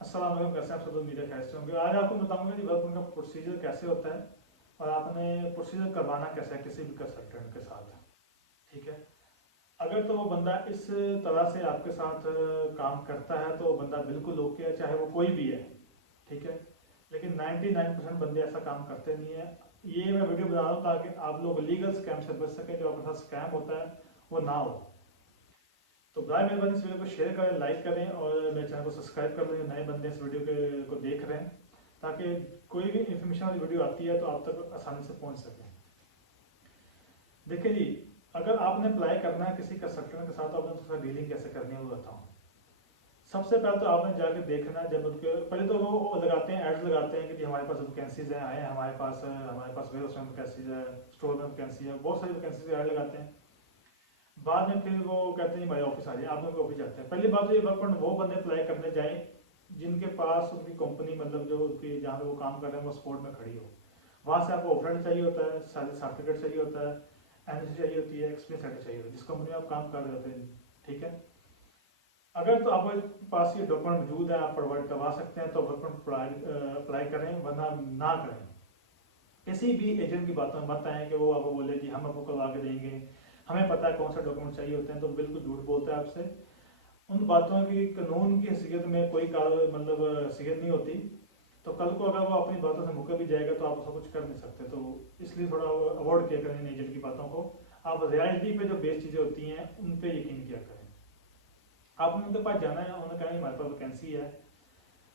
अस्सलाम वालेकुम, कैसे हैं आप सब? मीडिया कैसे होंगे? आज आपको बताऊंगा कि वर्क का प्रोसीजर कैसे होता है और आपने प्रोसीजर करवाना कैसे है किसी भी कंसल्टेंट के साथ। ठीक है, अगर तो वो बंदा इस तरह से आपके साथ काम करता है तो वो बंदा बिल्कुल ओके है, चाहे वो कोई भी है। ठीक है, लेकिन 99% बंदे ऐसा काम करते नहीं है। ये मैं वीडियो बना रहा हूँ ताकि आप लोग लीगल स्कैम से बच सकें, जो आपके साथ स्कैम होता है वो ना हो। तो बराए मेहरबानी इस वीडियो को शेयर करें, लाइक करें और मेरे चैनल को सब्सक्राइब कर लें। नए बंदे इस वीडियो को देख रहे हैं ताकि कोई भी इंफॉर्मेशन वाली वीडियो आती है तो आप तक आसानी से पहुंच सके। देखिए जी, अगर आपने अप्लाई करना है किसी कंसल्टेंट के साथ तो आपने उसके साथ डीलिंग कैसे करनी है वो बताऊँ। सबसे पहले तो आपने जाके देखना है, जब उनके पहले तो वो लगाते हैं, एड्स लगाते हैं कि जी हमारे पास वैकेंसीज हैं, आए हैं हमारे पास वेयर हाउस में वैकेंसीज है, स्टोर में वैकेंसी है, बहुत सारी वैकेंसीज ऐड लगाते हैं। बाद में फिर वो कहते हैं भाई ऑफिस आ जाए, आप उनके ऑफिस जाते हैं। पहली बात तो ये वर्क परमिट वो बंदे अप्लाई करने जाएं जिनके पास उनकी कंपनी, मतलब जो उनकी जहाँ पे वो काम कर रहे हैं वो स्पोर्ट में खड़ी हो। वहाँ से आपको ऑफर चाहिए होता है, सर्टिफिकेट चाहिए होता है, एनओसी चाहिए होती है, एक्सपीरियंस लेटर चाहिए होता है जिस कंपनी में आप काम कर रहे होते हैं। ठीक है, अगर तो आपके पास ये डॉक्यूमेंट मौजूद है, आप प्रोवाइड करवा सकते हैं तो वर्क परमिट अप्लाई करें, वरना ना करें। किसी भी एजेंट की बातों में मत आए कि वो आपको बोले जी हम आपको करवा के देंगे, हमें पता है कौन सा डॉक्यूमेंट चाहिए होते हैं, तो बिल्कुल झूठ बोलता है आपसे। उन बातों की कानून की हैसियत में कोई मतलब हैसियत नहीं होती। तो कल को अगर वो अपनी बातों से मुकर भी जाएगा तो आप उसका कुछ कर नहीं सकते। तो इसलिए थोड़ा अवॉइड किया करें इन एजेंट की बातों को। आप रियलिटी पे जो बेस्ड चीज़ें होती हैं उन पे यकीन किया करें। आपने उनके पास जाना है, उन्होंने कहा हमारे पास वैकेंसी है,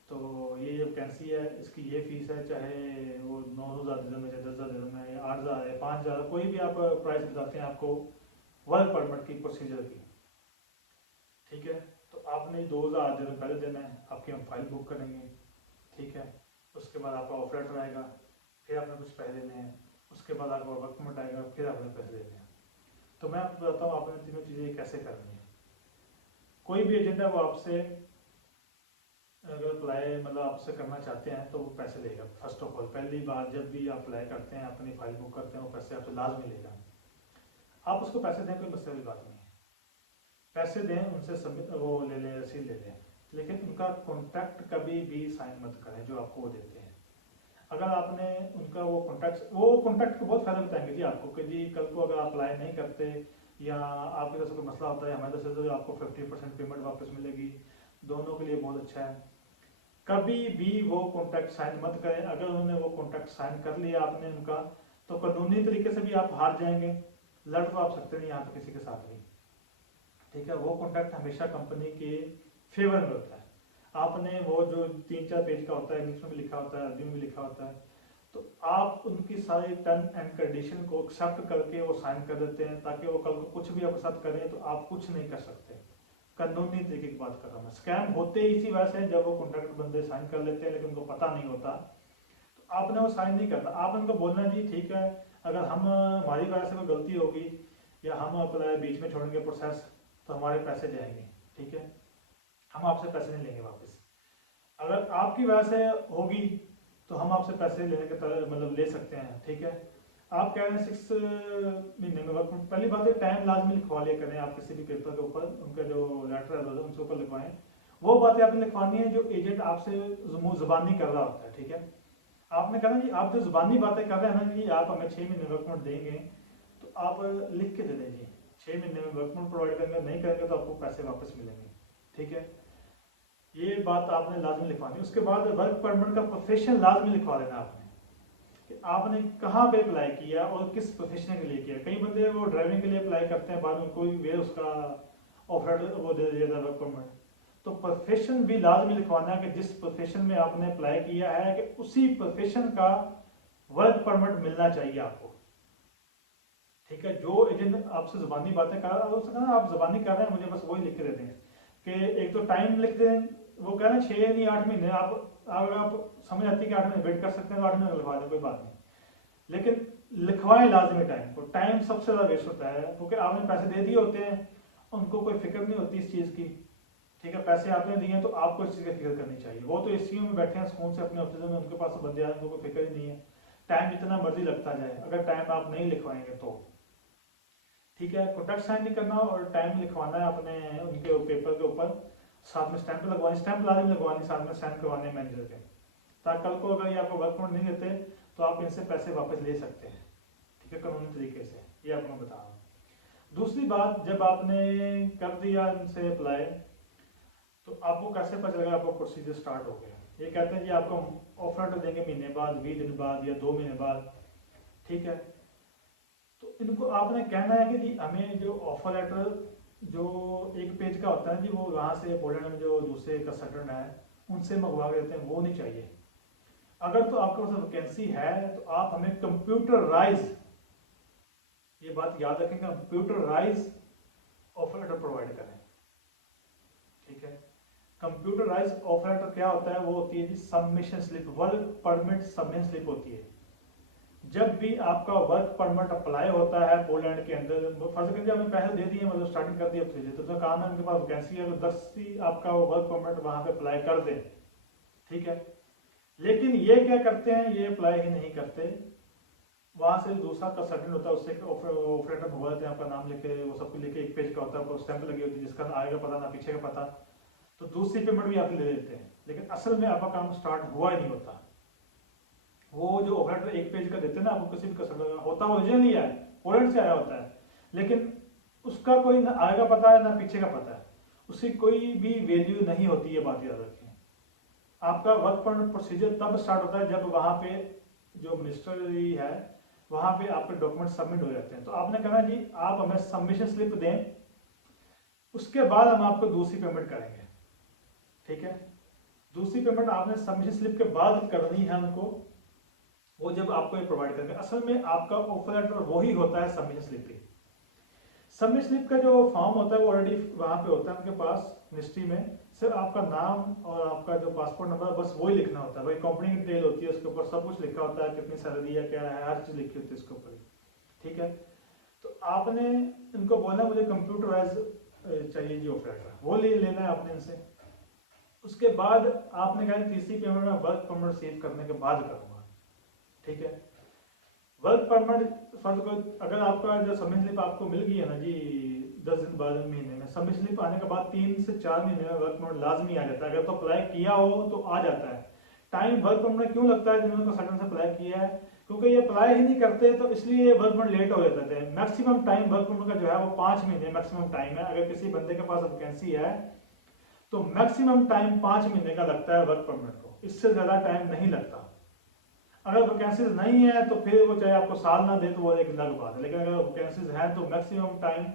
तो ये वैकेंसी है, इसकी ये फीस है, चाहे वो 9,000 दिरहम है, चाहे 10,000 दिरहम है, या 8,000 है, 5,000, कोई भी आप प्राइस बताते हैं आपको वर्क परमिट की प्रोसीजर की। ठीक है, तो आपने 2,000 दिरहम पहले देना है, आपकी हम फाइल बुक करेंगे। ठीक है, उसके बाद आपका ऑफर लेटर आएगा, फिर आपने कुछ पैसे देने हैं, उसके बाद आपका वर्क परमिट आएगा, फिर आपने पैसे देने हैं। तो मैं आपको बताता हूँ आपने तीनों चीज़ें कैसे करनी है। कोई भी एजेंट है वो आपसे अगर अप्लाई मतलब आपसे करना चाहते हैं तो वो पैसे लेगा। फर्स्ट ऑफ ऑल, पहली बार जब भी आप अप्लाई करते हैं, अपनी फाइल बुक करते हैं, वो पैसे आपसे लाजमी लेगा। आप उसको पैसे दें, कोई मसले की बात नहीं है, पैसे दें, उनसे सबमिट वो ले लें, रसीद ले लें, लेकिन उनका कॉन्टैक्ट कभी भी साइन मत करें जो आपको वो देते हैं। अगर आपने उनका वो कॉन्टैक्ट को बहुत फ़ायदा बताएंगे जी आपको कि जी कल को अगर आप अप्लाई नहीं करते या आपकी तरफ से कोई मसला होता है, हमारी तरफ से तो आपको 50% पेमेंट वापस मिलेगी, दोनों के लिए बहुत अच्छा है। कभी भी वो कॉन्ट्रैक्ट साइन मत करें। अगर उन्होंने वो कॉन्ट्रैक्ट साइन कर लिया आपने उनका, तो कानूनी तरीके से भी आप हार जाएंगे, लड़ तो आप सकते नहीं यहाँ पे किसी के साथ भी। ठीक है, वो कॉन्ट्रैक्ट हमेशा कंपनी के फेवर में होता है। आपने वो जो 3-4 पेज का होता है, इंग्लिश में भी लिखा होता है, अरबी में भी लिखा होता है, तो आप उनकी सारी टर्म एंड कंडीशन को एक्सेप्ट करके वो साइन कर देते हैं, ताकि वो कल को कुछ भी आपके साथ करें तो आप कुछ नहीं कर सकते। कानूनी तरीके की बात कर रहा हूँ मैं। स्कैम होते ही इसी वजह से जब वो कॉन्ट्रैक्ट बंदे साइन कर लेते हैं लेकिन उनको पता नहीं होता। तो आपने वो साइन नहीं करना, आप उनको बोलना जी ठीक है, अगर हम हमारी वजह से कोई गलती होगी या हम अपना बीच में छोड़ेंगे प्रोसेस तो हमारे पैसे जाएंगे। ठीक है, हम आपसे पैसे नहीं लेंगे वापस। अगर आपकी वजह से होगी तो हम आपसे पैसे लेने के मतलब ले सकते हैं। ठीक है, आप कह रहे हैं 6 महीने में वर्क। पहली बात है टाइम लाजमी लिखवा लिया करें, आप किसी भी पेपर के ऊपर उनका जो लेटर है उनके ऊपर लिखवाएं। वो बातें आपने लिखवानी है जो एजेंट आपसे जुबानी कर रहा होता है। ठीक है, आपने कहना जी आप जो जुबानी बातें कर रहे हैं ना जी, आप हमें 6 महीने वर्क परमिट देंगे, तो आप लिख के दे दें जी 6 महीने में वर्क परमिट प्रोवाइड करेंगे, नहीं करेंगे तो आपको पैसे वापस मिलेंगे। ठीक है, ये बात आपने लाजमी लिखवानी। उसके बाद वर्क परमिट का प्रोफेशन लाजमी लिखवा देना आपने कि आपने कहाँ पे अप्लाई किया और किस प्रोफेशन के लिए किया। कई बंदे वो ड्राइविंग के लिए अप्लाई करते हैं, बाद में कोई वे उसका ऑफर वो दे दिया था वर्क परमिट। तो प्रोफेशन भी लाजमी लिखवाना है कि जिस प्रोफेशन में आपने अप्लाई किया है कि उसी प्रोफेशन का वर्क परमिट मिलना चाहिए आपको। ठीक है, जो एजेंट आपसे जुबानी बातें कर रहा है उससे कहना आप जुबानी कर रहे हैं, मुझे बस वही लिख के दे दें कि एक तो टाइम लिख दें। वो कह रहे हैं 6 नहीं 8 महीने, आप अगर आप समझ आती है कि 8 महीने वेट कर सकते हैं तो 8 महीने लिखवा दें, कोई बात नहीं, लेकिन लिखवाएं लाजमी टाइम को। टाइम सबसे ज़्यादा वेस्ट होता है क्योंकि आपने पैसे दे दिए होते हैं, उनको कोई फिक्र नहीं होती इस चीज़ की। ठीक है, पैसे आपने दिए हैं तो आपको इस चीज़ की फिक्र करनी चाहिए। वो तो एसीयू में बैठे हैं सुकून से अपने ऑफिस में, उनके पास तो बंदे आए, उनको कोई फिक्र ही नहीं है। टाइम जितना मर्जी लगता जाए, अगर टाइम आप नहीं लिखवाएंगे तो। ठीक है, कॉन्ट्रैक्ट साइन नहीं करना और टाइम लिखवाना है अपने उनके पेपर के ऊपर। साथ में स्टैंप लगवानी, स्टैंप लाजमी लगवानी, साथ में साइन करवाने मैनेजर के, ताकि कल को अगर ये आपको वर्क परमिट नहीं देते तो आप इनसे पैसे वापस ले सकते हैं, ठीक है, कानूनी तरीके से। ये आपको बता रहा हूँ। दूसरी बात, जब आपने कर दिया इनसे अप्लाई, तो आपको कैसे पता चलेगा आपका प्रोसीजर स्टार्ट हो गया? ये कहते हैं जी आपको ऑफर लेटर देंगे महीने बाद, 20 दिन बाद या 2 महीने बाद, ठीक है। तो इनको आपने कहना है कि जी हमें जो ऑफर लेटर जो 1 पेज का होता है जी, वो वहाँ से पोलैंड में जो दूसरे कंसल्टेंट है उनसे मंगवा के देते हैं, वो नहीं चाहिए। अगर तो आपके पास वैकेंसी है तो आप हमें कंप्यूटराइज, ये बात याद रखें, कंप्यूटराइज ऑफर लेटर प्रोवाइड करें, ठीक है। कंप्यूटराइज ऑफर लेटर क्या होता है? वो होती है जी submission slip, work permit submission slip होती है। जब भी आपका वर्क परमिट अप्लाई होता है पोलैंड के अंदर, फर्ज करिए आपने पैसे दे दिए, मतलब स्टार्टिंग कर दिया प्रोसीजर, तो काम है उनके पास वैकेंसी है तो 10 ही आपका वर्क परमिट वहां पे अप्लाई कर दे, ठीक है। लेकिन ये क्या करते हैं, ये अप्लाई ही नहीं करते, वहां से दूसरा कंसल्टेंट होता है उससे ऑफर लेटर मंगवा देते हैं, आपका नाम लिखे, वो सब कुछ लिखे, 1 पेज का होता है, स्टैंप लगी होती है, जिसका आएगा पता ना पीछे का पता, तो दूसरी पेमेंट भी आप ले लेते हैं, लेकिन असल में आपका काम स्टार्ट हुआ ही नहीं होता। वो जो ऑफर लेटर 1 पेज का देते हैं ना आपको, किसी भी कंसल्टेंट होता ओरिजिनल ही है, पोलैंड से आया होता है, लेकिन उसका कोई ना आएगा पता है ना पीछे का पता है, उसकी कोई भी वैल्यू नहीं होती, है बात याद रखें। आपका वर्क परमिट प्रोसीजर तब स्टार्ट होता है जब वहां पे जो मिनिस्ट्री है वहां पे आपके डॉक्यूमेंट सबमिट हो जाते हैं। तो आपने कहना जी आप हमें सबमिशन स्लिप दें, उसके बाद हम आपको दूसरी पेमेंट करेंगे, ठीक है। दूसरी पेमेंट आपने सबमिशन स्लिप के बाद करनी है उनको, वो जब आपको ये प्रोवाइड करेंगे। असल में आपका ऑफर लेटर वही होता है सबमिशन स्लिप ही। सबमिशन स्लिप का जो फॉर्म होता है वो ऑलरेडी वहां पे होता है उनके पास मिनिस्ट्री में, सिर्फ आपका नाम और आपका जो पासपोर्ट नंबर बस वही लिखना होता है, भाई कंपनी की डिटेल होती है उसके ऊपर, सब कुछ लिखा होता है, कितनी सैलरी है क्या है, हर चीज लिखी होती है उसके ऊपर, ठीक है। तो आपने इनको बोलना मुझे कंप्यूटराइज चाहिए जी ऑफर लेटर, वो ले लेना है आपने इनसे। उसके बाद आपने कहा तीसरी पेमेंट में वर्क परमिट रिसीव करने के बाद करूंगा, ठीक है। वर्क परमिट फर्ज को अगर आपका जो सबमिशन स्लिप आपको मिल गई है ना जी 10 दिन बाद, महीने में सबमिशन स्लिप आने के बाद 3 से 4 महीने में वर्क परमिट लाजमी आ जाता है। अगर तो अप्लाई किया हो तो आ जाता है। टाइम वर्क परमिट क्यों लगता है जिन्होंने कंसल्टेंट से अप्लाई किया है? क्योंकि ये अप्लाई ही नहीं करते, तो इसलिए वर्क परमिट लेट हो जाता है। मैक्सिमम टाइम वर्क परमिट का जो है वो 5 महीने मैक्सिमम टाइम है। अगर किसी बंदे के पास वैकेंसी है तो मैक्सिमम टाइम 5 महीने का लगता है वर्क परमिट को, इससे ज्यादा टाइम नहीं लगता। अगर वैकेंसीज नहीं है तो फिर वो चाहे आपको साल ना दे तो वो एक अलग बात है, लेकिन अगर वैकेंसीज है तो मैक्सिमम टाइम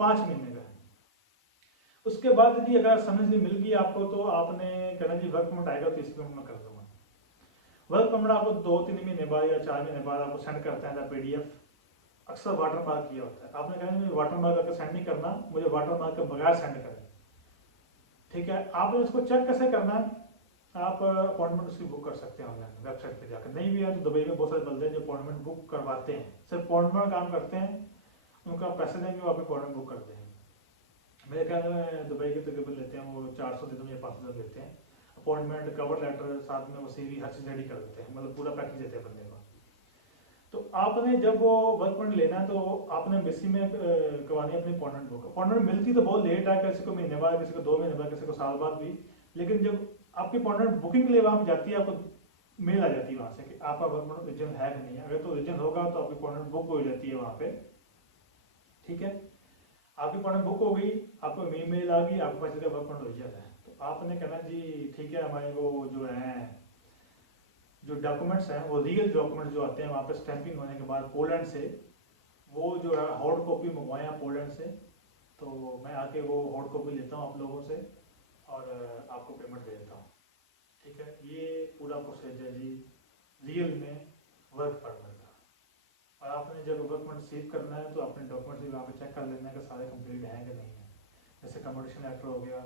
5 महीने का है। उसके बाद जी अगर समझ मिल गई आपको तो आपने कहना जी वर्क परमिट आएगा तो इसी पेमेंट में कर दूंगा। वर्क परमिट आपको 2-3 महीने बाद या 4 महीने बाद आपको सेंड करते हैं PDF, अक्सर वाटर मार्क किया होता है। आपने कहना मुझे वाटर मार्क करके सेंड नहीं करना, मुझे वाटर मार्क के बगैर सेंड करें, ठीक है। आपने उसको चेक कैसे करना है? आप अपॉइंटमेंट उसकी बुक कर सकते हैं ऑनलाइन वेबसाइट पे जाकर। नहीं भी है तो दुबई में बहुत सारे बंदे हैं जो अपॉइंटमेंट बुक करवाते हैं, सिर्फ अपॉइंटमेंट काम करते हैं, उनका पैसे देंगे वो आप अपॉइंटमेंट बुक कर देंगे। मेरे ख्याल में दुबई के तकरीबन लेते हैं वो 400 दिन या 500 देते हैं। अपॉइंटमेंट, कवर लेटर, साथ में वो CV हर चीज़ रेडी कर देते हैं, मतलब पूरा पैकेज देते हैं बंदे को। तो आपने जब वो वर्क परमिट लेना है तो आपने एम्बेसी में करवानी है अपनी अपॉइंटमेंट बुक। अपॉइंटमेंट मिलती तो बहुत लेट है, किसी को महीने बाद, किसी को 2 महीने बाद, किसी को साल बाद भी, लेकिन जब आपकी अपॉइंटमेंट बुकिंग के लिए वहां जाती है आपको मेल आ जाती है वहां से कि आपका वर्क परमिट ओरिजिनल है कि नहीं है। अगर तो ओरिजिनल होगा तो आपकी अपॉइंटमेंट बुक हो जाती है वहां पे, ठीक है। आपकी अपॉइंटमेंट बुक हो गई, आपको ईमेल आ गई, आपके पास वर्क परमिट ओरिजिनल है, तो आपने कहना जी ठीक है, हमारे वो जो है जो डॉक्यूमेंट्स हैं वो रियल डॉक्यूमेंट्स जो आते हैं वहाँ पे स्टैंपिंग होने के बाद पोलैंड से, वो जो है हार्ड कॉपी मंगवाए हैं पोलैंड से, तो मैं आके वो हार्ड कॉपी लेता हूँ आप लोगों से और आपको पेमेंट दे देता हूँ, ठीक है। ये पूरा प्रोसीजर जी रियल में वर्क परमिट का। और आपने जब वर्क परमिट रिसीव करना है तो अपने डॉक्यूमेंट्स भी वहाँ पे चेक कर लेना है कि सारे कंप्लीट हैं कि नहीं है। जैसे कम्युनिकेशन लेटर हो गया,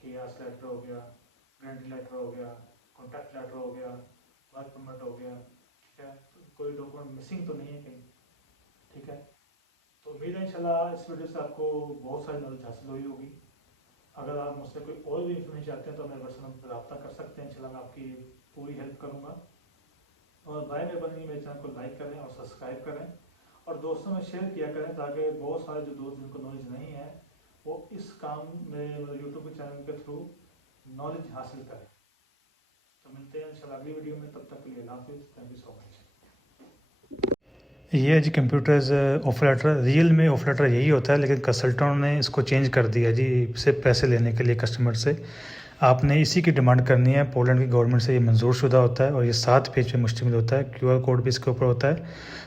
KS लेटर हो गया, गारंटी लेटर हो गया, कॉन्टैक्ट लेटर हो गया, वर्क परमिट हो गया, ठीक है। तो कोई डॉक्यूमेंट मिसिंग तो नहीं है कहीं, ठीक है। तो उम्मीद है इंशाल्लाह इस वीडियो से आपको बहुत सारी नॉलेज हासिल हुई होगी। अगर आप मुझसे कोई और भी इन्फॉर्मेशन चाहते हैं तो मेरे पर्सनल पर रब्ता कर सकते हैं, इंशाल्लाह मैं आपकी पूरी हेल्प करूँगा। और भाई मेहरबानी मेरे चैनल को लाइक करें और सब्सक्राइब करें और दोस्तों में शेयर किया करें, ताकि बहुत सारे जो दोस्त जिनको नॉलेज नहीं है वो इस काम में यूट्यूब के चैनल के थ्रू नॉलेज हासिल करें। तो मिलते हैं इंशाल्लाह अगली वीडियो में, तब तक के लिए अल्लाह हाफिज़, थैंक यू सो मच। ये है जी कंप्यूटर्स ऑफर लेटर। रियल में ऑफर लेटर यही होता है, लेकिन कंसल्टेंट ने इसको चेंज कर दिया जी, सिर्फ पैसे लेने के लिए कस्टमर से। आपने इसी की डिमांड करनी है। पोलैंड की गवर्नमेंट से ये मंजूर शुदा होता है और ये 7 पेज पे मुश्तमिल होता है, QR कोड भी इसके ऊपर होता है।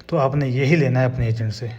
तो आपने यही लेना है अपने एजेंट से।